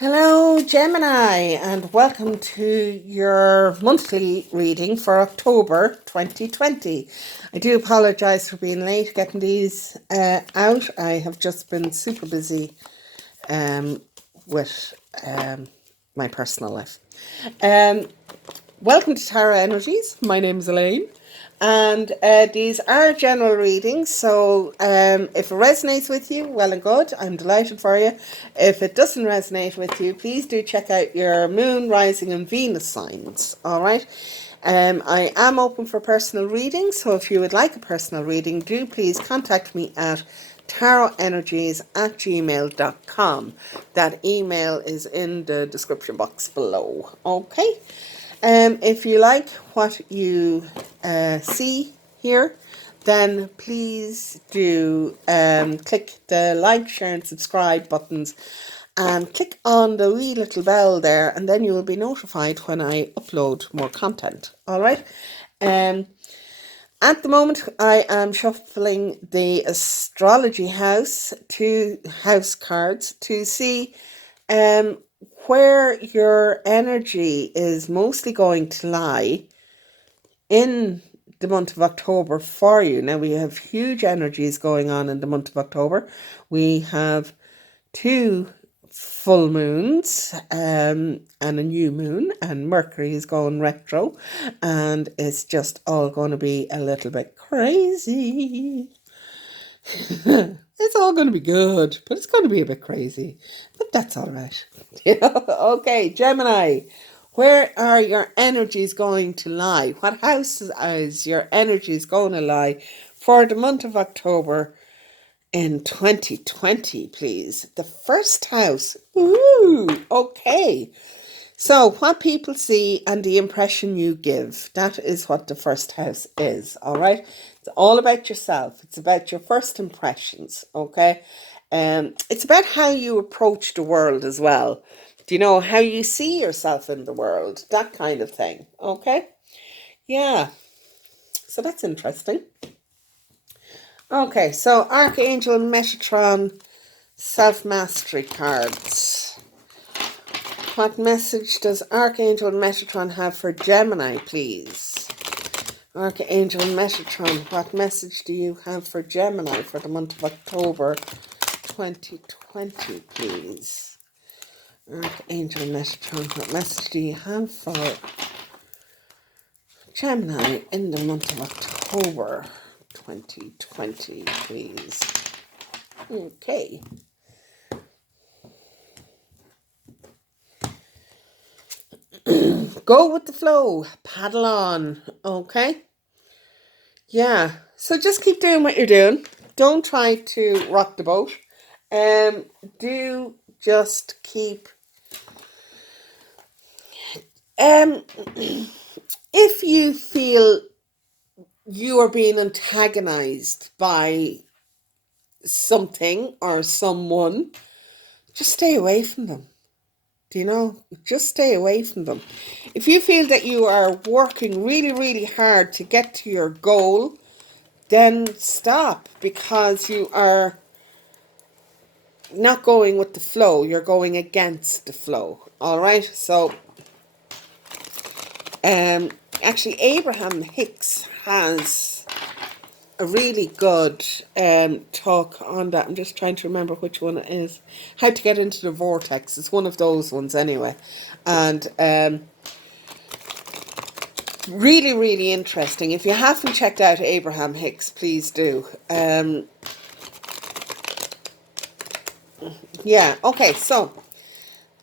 Hello, Gemini, and welcome to your monthly reading for October 2020. I do apologise for being late getting these out. I have just been super busy with my personal life. Welcome to Tarot Energies. My name is Elaine. And these are general readings, so if it resonates with you, well and good. I'm delighted for you. If it doesn't resonate with you, please do check out your moon, rising, and Venus signs. All right. I am open for personal readings, so if you would like a personal reading, do please contact me at tarotenergies@gmail.com. That email is in the description box below. Okay. If you like what you see here, then please do click the like, share and subscribe buttons and click on the wee little bell there, and then you will be notified when I upload more content. All right. At the moment, I am shuffling the astrology house cards to see where your energy is mostly going to lie in the month of October for you. Now, we have huge energies going on in the month of October. We have two full moons and a new moon, and Mercury is going retro, and it's just all going to be a little bit crazy. It's all going to be good, but it's going to be a bit crazy. But that's all right. Okay, Gemini, where are your energies going to lie? What house is your energies going to lie for the month of October in 2020, please? The first house. Ooh, okay. So, what people see and the impression you give, that is what the first house is, all right? It's all about yourself. It's about your first impressions, okay? It's about how you approach the world as well. Do you know how you see yourself in the world? That kind of thing, okay? Yeah, so that's interesting. Okay, so Archangel and Metatron self-mastery cards. What message does Archangel Metatron have for Gemini, please? Archangel Metatron, what message do you have for Gemini for the month of October 2020, please? Archangel Metatron, what message do you have for Gemini in the month of October 2020, please? Okay. Go with the flow. Paddle on. Okay? Yeah. So just keep doing what you're doing. Don't try to rock the boat. Do just keep... if you feel you are being antagonized by something or someone, just stay away from them. Do you know? Just stay away from them. If you feel that you are working really, really hard to get to your goal, then stop, because you are not going with the flow. You're going against the flow. All right? So, actually, Abraham Hicks has a really good talk on that. I'm just trying to remember which one it is. How to get into the vortex. It's one of those ones anyway. And really, really interesting. If you haven't checked out Abraham Hicks, please do. Yeah, okay, so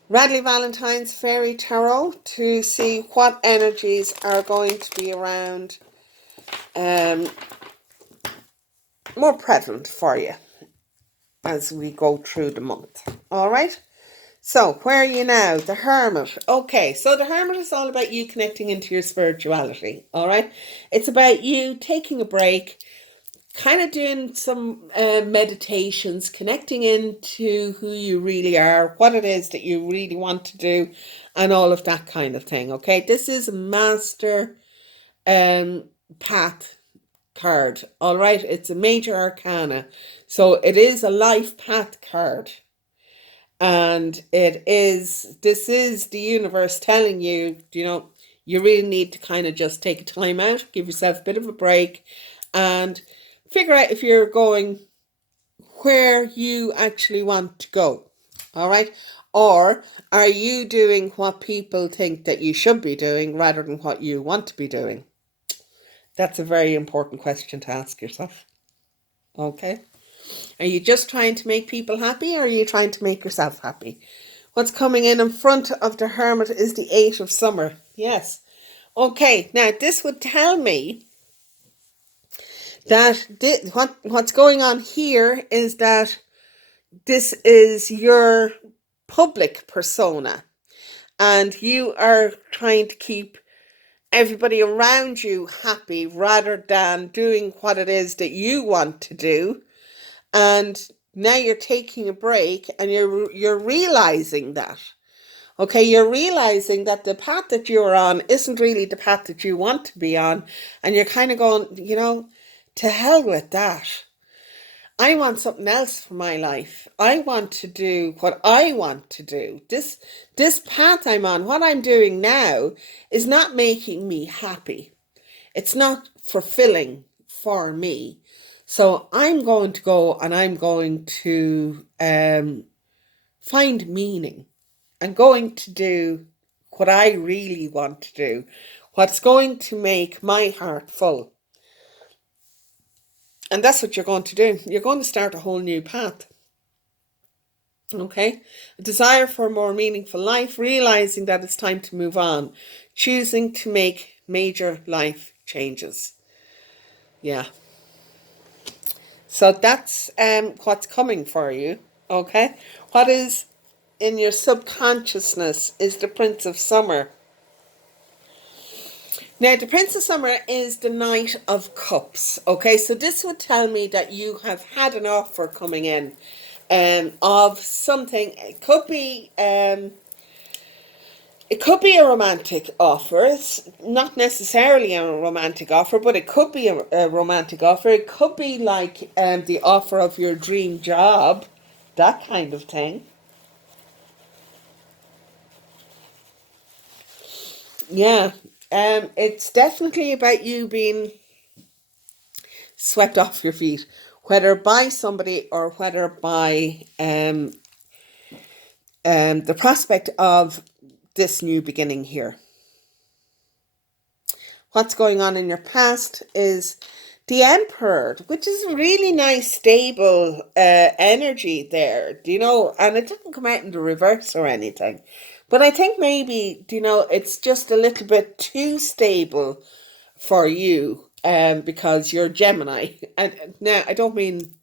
Radley Valentine's Fairy Tarot to see what energies are going to be around more prevalent for you as we go through the month. All right? So, where are you now? The Hermit. Okay, so the Hermit is all about you connecting into your spirituality. All right? It's about you taking a break, kind of doing some meditations, connecting into who you really are, what it is that you really want to do, and all of that kind of thing. Okay, this is a master path card. All right, it's a major arcana, so it is a life path card. And this is the universe telling you, you really need to kind of just take a time out, give yourself a bit of a break, and figure out if you're going where you actually want to go. All right. Or are you doing what people think that you should be doing rather than what you want to be doing? That's a very important question to ask yourself. Okay. Are you just trying to make people happy, or are you trying to make yourself happy? What's coming in front of the Hermit is the Eight of Summer. Yes. Okay. Now, this would tell me that what's going on here is that this is your public persona, and you are trying to keep everybody around you happy rather than doing what it is that you want to do. And now you're taking a break, and you're realizing that. Okay, you're realizing that the path that you're on isn't really the path that you want to be on, and you're kind of going, to hell with that. I want something else for my life. I want to do what I want to do. This path I'm on, what I'm doing now, is not making me happy. It's not fulfilling for me. So I'm going to go, and I'm going to find meaning. I'm going to do what I really want to do, what's going to make my heart full. And that's what you're going to do. You're going to start a whole new path. Okay? A desire for a more meaningful life, realizing that it's time to move on, choosing to make major life changes. Yeah. So that's what's coming for you. Okay? What is in your subconsciousness is the Prince of Summer. Now, the Prince of Summer is the Knight of Cups. Okay, so this would tell me that you have had an offer coming in of something. It could be a romantic offer. It's not necessarily a romantic offer, but it could be a romantic offer. It could be like the offer of your dream job, that kind of thing. Yeah, it's definitely about you being swept off your feet, whether by somebody or whether by the prospect of this new beginning here. What's going on in your past is the Emperor, which is a really nice, stable energy there, and it didn't come out in the reverse or anything. But I think maybe, it's just a little bit too stable for you because you're Gemini. And now, I don't mean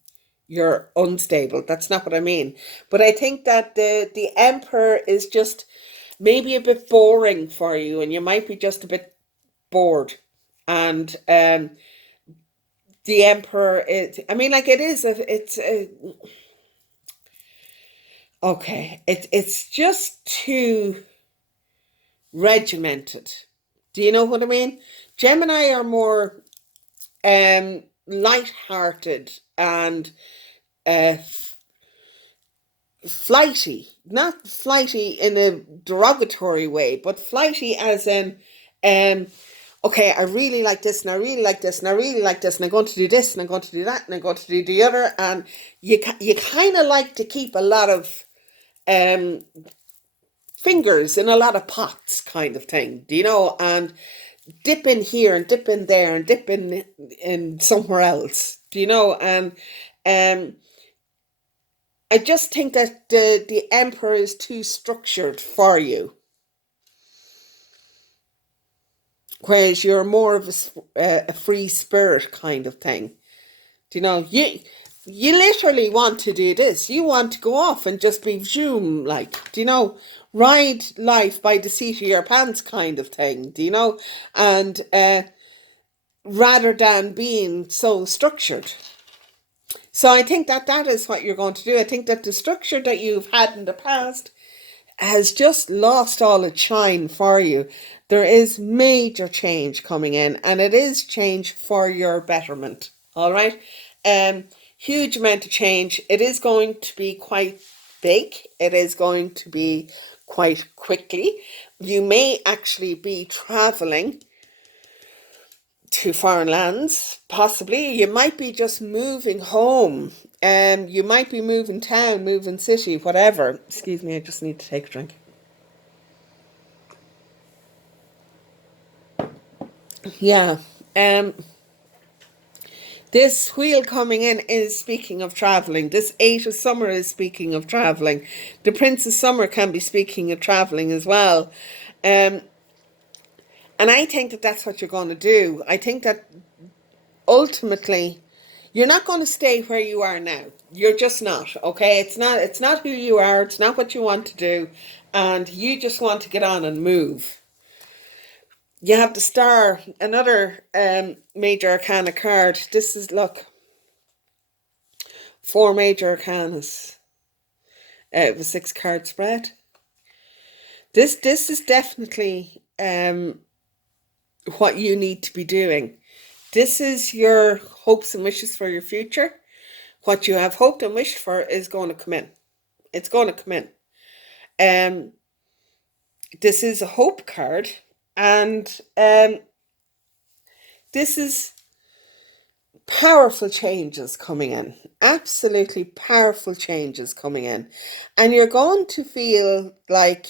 you're unstable. That's not what I mean. But I think that the Emperor is just maybe a bit boring for you, and you might be just a bit bored. And the Emperor is, I mean, like, okay, it's just too regimented. Do you know what I mean? Gemini are more light-hearted and uh, flighty. Not flighty in a derogatory way, but flighty as in, okay, I really like this, and I really like this, and I really like this, and I'm going to do this, and I'm going to do that, and I'm going to do the other. And you kind of like to keep a lot of fingers in a lot of pots, kind of thing, and dip in here and dip in there and dip in somewhere else, and I just think that the Emperor is too structured for you, whereas you're more of a free spirit kind of thing. You literally want to do this. You want to go off and just be zoom, like, ride life by the seat of your pants kind of thing, and rather than being so structured. So I think that is what you're going to do. I think that the structure that you've had in the past has just lost all its shine for you. There is major change coming in, and it is change for your betterment. All right. Huge amount of change. It is going to be quite big. It is going to be quite quickly. You may actually be traveling to foreign lands, possibly. You might be just moving home. You might be moving town, moving city, whatever. Excuse me, I just need to take a drink. Yeah. This wheel coming in is speaking of travelling. This 8 of Summer is speaking of travelling. The Prince of Summer can be speaking of travelling as well. And I think that that's what you're going to do. I think that ultimately you're not going to stay where you are now. You're just not, okay? It's not who you are. It's not what you want to do. And you just want to get on and move. You have the Star, another major arcana card. This is, look, 4 major arcanas. It was 6-card spread. This is definitely what you need to be doing. This is your hopes and wishes for your future. What you have hoped and wished for is going to come in. It's going to come in. This is a hope card, and this is powerful changes coming in. Absolutely powerful changes coming in. And you're going to feel like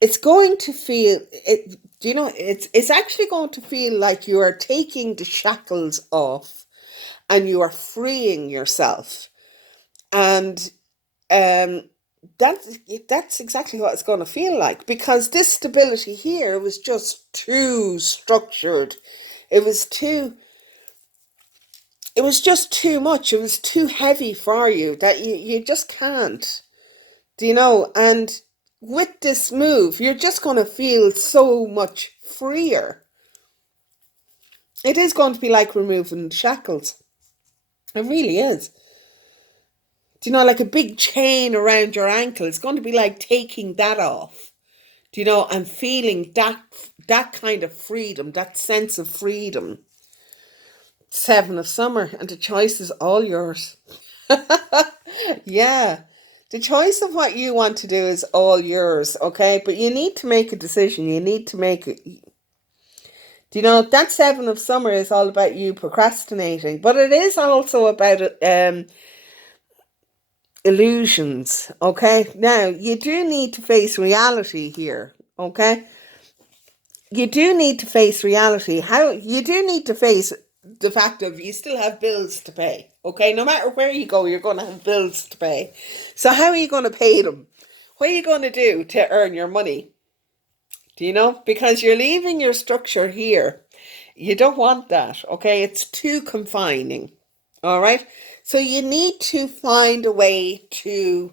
it's going to feel it. You know, it's actually going to feel like you are taking the shackles off and you are freeing yourself. And that's exactly what it's going to feel like, because this stability here was just too structured. It was just too much. It was too heavy for you, that you just can't. Do you know? And with this move, you're just going to feel so much freer. It is going to be like removing the shackles. It really is. Do you know, like a big chain around your ankle? It's going to be like taking that off. Do you know, and feeling that kind of freedom, that sense of freedom. 7 of Summer, and the choice is all yours. Yeah. The choice of what you want to do is all yours, okay? But you need to make a decision. You need to make it. Do you know, that 7 of Summer is all about you procrastinating, but it is also about illusions, okay? Now, you do need to face reality here, okay? You do need to face reality. You do need to face the fact of you still have bills to pay, okay? No matter where you go, you're going to have bills to pay. So how are you going to pay them? What are you going to do to earn your money? Do you know? Because you're leaving your structure here. You don't want that, okay? It's too confining, all right? So you need to find a way to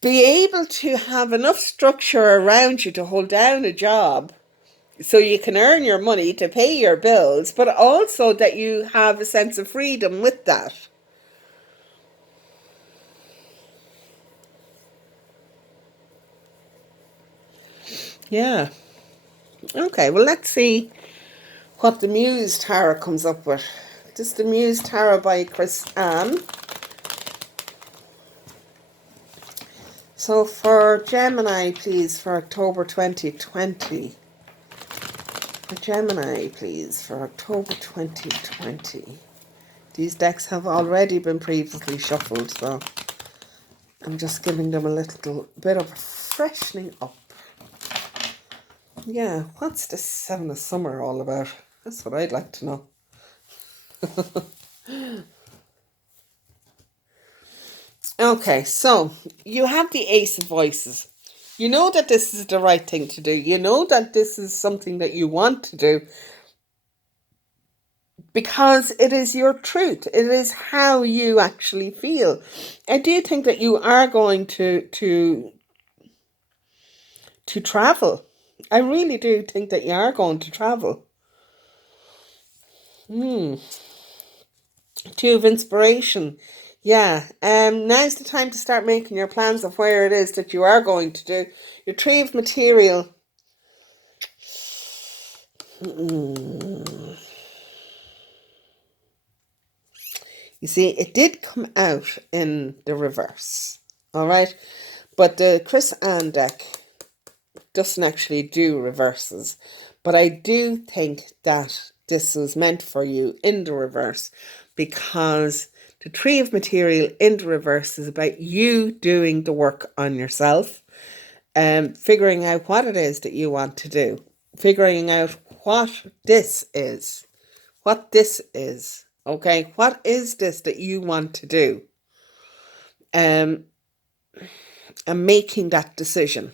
be able to have enough structure around you to hold down a job so you can earn your money to pay your bills, but also that you have a sense of freedom with that. Yeah. Okay, well, let's see what the Muse Tarot comes up with. This is the Muse Tarot by Chris Ann. So for Gemini, please, for October 2020. For Gemini, please, for October 2020. These decks have already been previously shuffled, so I'm just giving them a little bit of a freshening up. Yeah, what's the 7 of Summer all about? That's what I'd like to know. Okay, so you have the Ace of Voices. You know that this is the right thing to do. You know that this is something that you want to do, because it is your truth. It is how you actually feel. I do think that you are going to travel. I really do think that you are going to travel. 2 of Inspiration. Yeah. Now's the time to start making your plans of where it is that you are going to do. Your 3 of Material. You see, it did come out in the reverse. All right. But the Chris Ann deck doesn't actually do reverses. But I do think that this was meant for you in the reverse, because the Tree of Material in the reverse is about you doing the work on yourself and figuring out what it is that you want to do, figuring out what this is, okay? What is this that you want to do? And making that decision.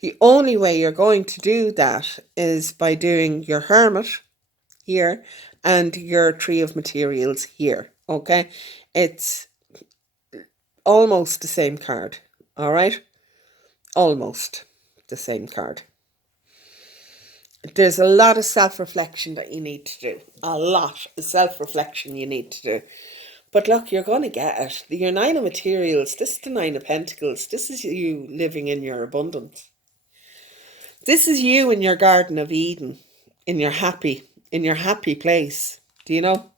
The only way you're going to do that is by doing your Hermit here and your Tree of Materials here, okay? It's almost the same card, all right? Almost the same card. There's a lot of self-reflection that you need to do. A lot of self-reflection you need to do. But look, you're going to get it. Your Nine of Materials, this is the Nine of Pentacles. This is you living in your abundance. This is you in your Garden of Eden, in your happy place. Do you know?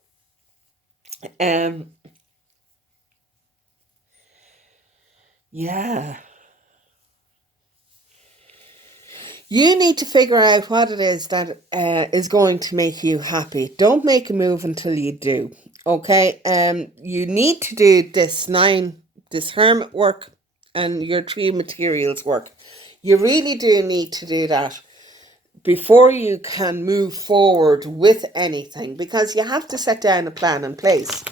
Yeah. You need to figure out what it is that is going to make you happy. Don't make a move until you do. Okay? You need to do this hermit work and your Tree of Materials work. You really do need to do that before you can move forward with anything, because you have to set down a plan in place,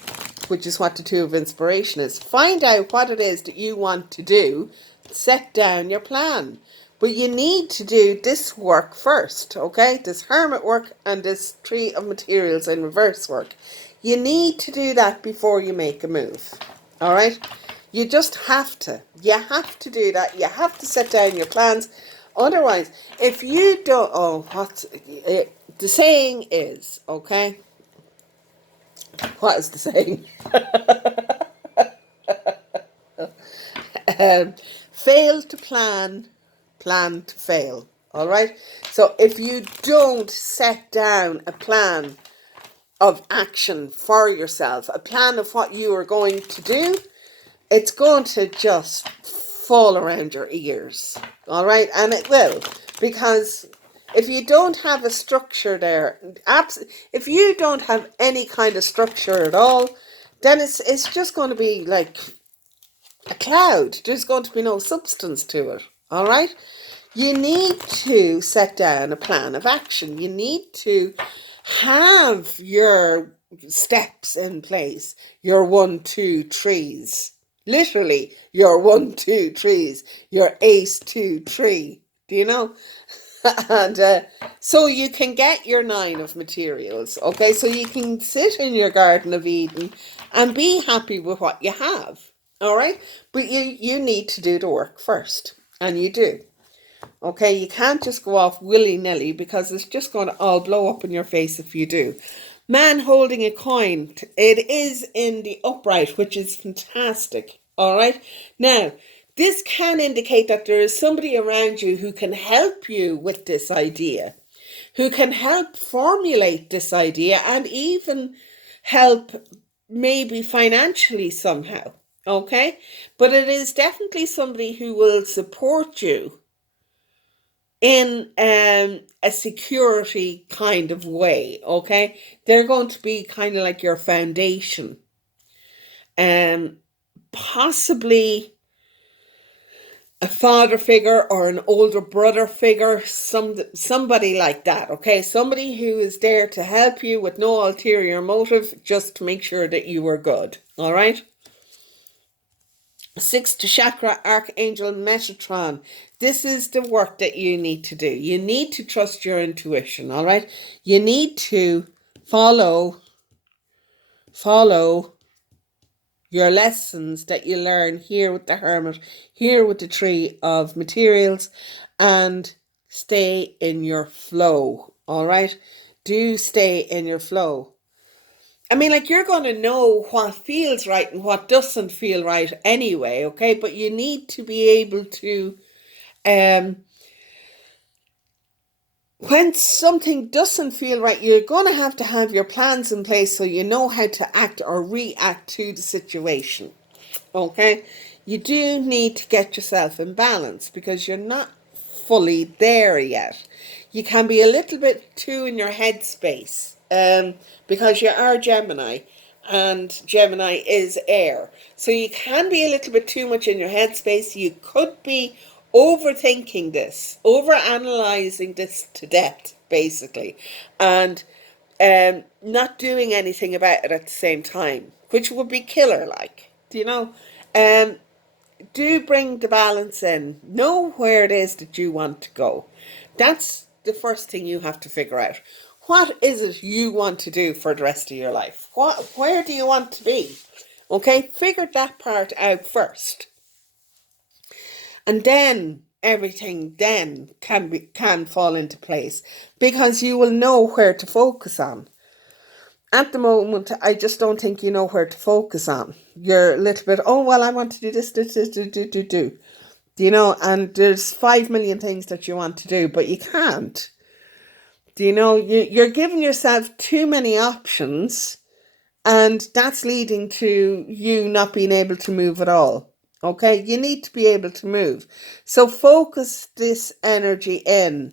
which is what the Two of Inspiration is. Find out what it is that you want to do, set down your plan. But you need to do this work first, okay? This hermit work and this Tree of Materials in reverse work. You need to do that before you make a move, all right? You just have to. You have to do that. You have to set down your plans. Otherwise, if you don't, the saying is, okay? What is the saying? Fail to plan, plan to fail. All right? So if you don't set down a plan of action for yourself, a plan of what you are going to do, it's going to just fall around your ears. All right? And it will, because if you don't have a structure there, if you don't have any kind of structure at all, then it's just going to be like a cloud. There's going to be no substance to it. All right? You need to set down a plan of action. You need to have your steps in place, your 1, 2 trees. Literally, your 1, 2 trees, your ace 2 tree. Do you know? And so you can get your 9 of Materials, okay? So you can sit in your Garden of Eden and be happy with what you have, all right? But you need to do the work first, and you do. Okay, you can't just go off willy-nilly, because it's just going to all blow up in your face if you do. Man holding a coin. It is in the upright, which is fantastic. All right. Now, this can indicate that there is somebody around you who can help you with this idea, who can help formulate this idea, and even help maybe financially somehow. Okay. But it is definitely somebody who will support you in a security kind of way, okay? They're going to be kind of like your foundation. Possibly a father figure or an older brother figure, somebody like that, okay? Somebody who is there to help you with no ulterior motive, just to make sure that you are good, all right? 6th chakra, Archangel Metatron. This is the work that you need to do. You need to trust your intuition, all right? You need to follow your lessons that you learn here with the Hermit, here with the Tree of Materials, and stay in your flow, all right? Do stay in your flow. I mean, like, you're going to know what feels right and what doesn't feel right anyway, okay? But you need to be able to When something doesn't feel right, you're going to have your plans in place so you know how to act or react to the situation. Okay? You do need to get yourself in balance because you're not fully there yet. You can be a little bit too in your headspace because you are Gemini and Gemini is air. So you can be a little bit too much in your headspace. You could be overthinking this, over analyzing this to death, basically, and not doing anything about it at the same time, which would be killer like. Do you know? Um, do bring the balance in. Know where it is that you want to go. That's the first thing you have to figure out. What is it you want to do for the rest of your life? Where do you want to be? Okay, figure that part out first. And then everything then can fall into place because you will know where to focus on. At the moment, I just don't think you know where to focus on. You're a little bit, oh, well, I want to do this, do. You know, and there's 5 million things that you want to do, but you can't. Do you know, you're giving yourself too many options, and that's leading to you not being able to move at all. Okay, you need to be able to move. So focus this energy in.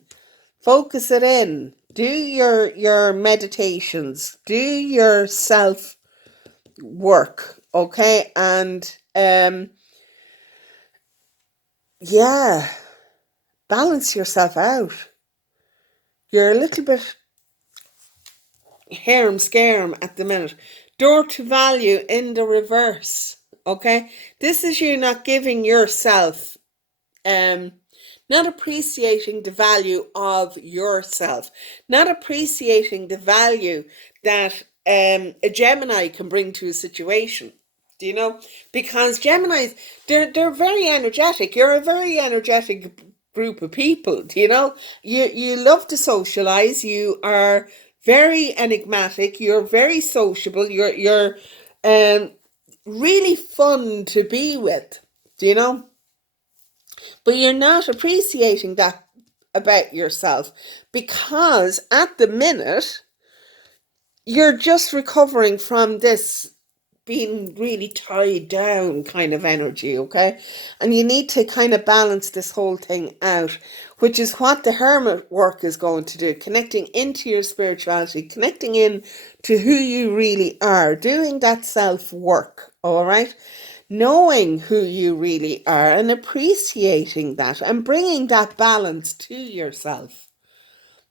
Focus it in. Do your meditations. Do your self work. Okay, and yeah, balance yourself out. You're a little bit harem scarum at the minute. Door to value in the reverse. Okay, this is you not giving yourself um not appreciating the value of yourself, not appreciating the value that a Gemini can bring to a situation. Do you know? Because Geminis, they're very energetic. You're a very energetic group of people. Do you know? You love to socialize. You are very enigmatic. You're very sociable. You're really fun to be with. Do you know? But you're not appreciating that about yourself because at the minute you're just recovering from this being really tied down kind of energy, okay? And you need to kind of balance this whole thing out, which is what the hermit work is going to do, connecting into your spirituality, connecting in to who you really are, doing that self work, all right? Knowing who you really are and appreciating that and bringing that balance to yourself,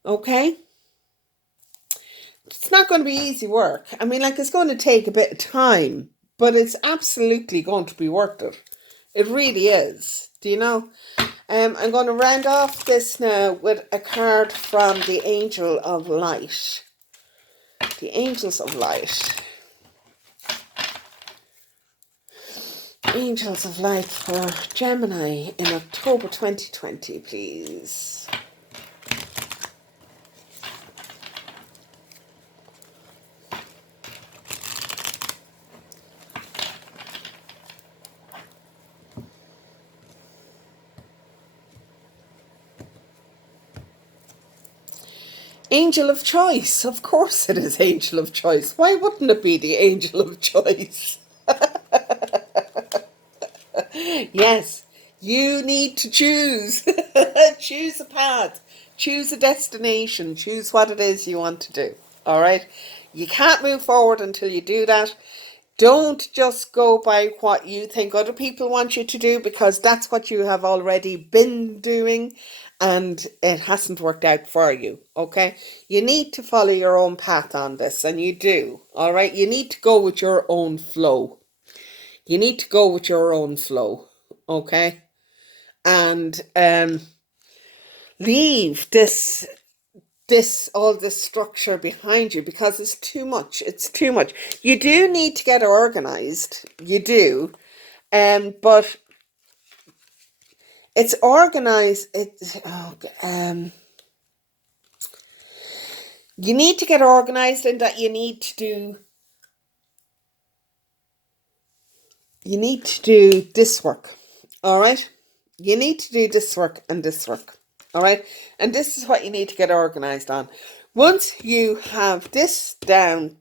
okay? It's not going to be easy work. I mean, like, it's going to take a bit of time, but it's absolutely going to be worth it. It really is. Do you know? I'm going to round off this now with a card from the Angel of Light. The Angels of Light. Angels of Light for Gemini in October 2020, please. Angel of Choice. Of course it is Angel of Choice. Why wouldn't it be the Angel of Choice? Yes, you need to choose. Choose a path. Choose a destination. Choose what it is you want to do. All right? You can't move forward until you do that. Don't just go by what you think other people want you to do because that's what you have already been doing and it hasn't worked out for you, okay? You need to follow your own path on this and you do, all right? You need to go with your own flow. You need to go with your own flow, okay? And leave this all the structure behind you because it's too much. It's too much. You do need to get organized. You do. But it's organized. You need to get organized in that you need to do this work. All right? You need to do this work and this work. All right. And this is what you need to get organized on. Once you have this down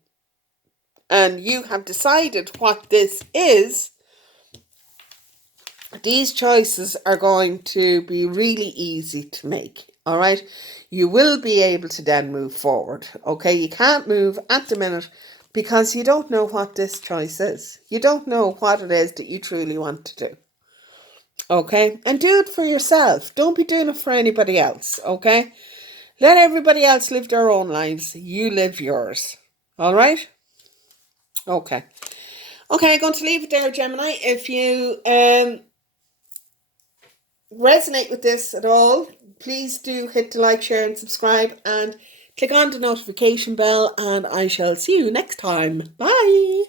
and you have decided what this is, these choices are going to be really easy to make. All right. You will be able to then move forward. Okay. You can't move at the minute because you don't know what this choice is. You don't know what it is that you truly want to do. Okay. And do it for yourself. Don't be doing it for anybody else. Okay. Let everybody else live their own lives. You live yours. All right. Okay. Okay. I'm going to leave it there, Gemini. If you resonate with this at all, please do hit the like, share, and subscribe, and click on the notification bell. And I shall see you next time. Bye.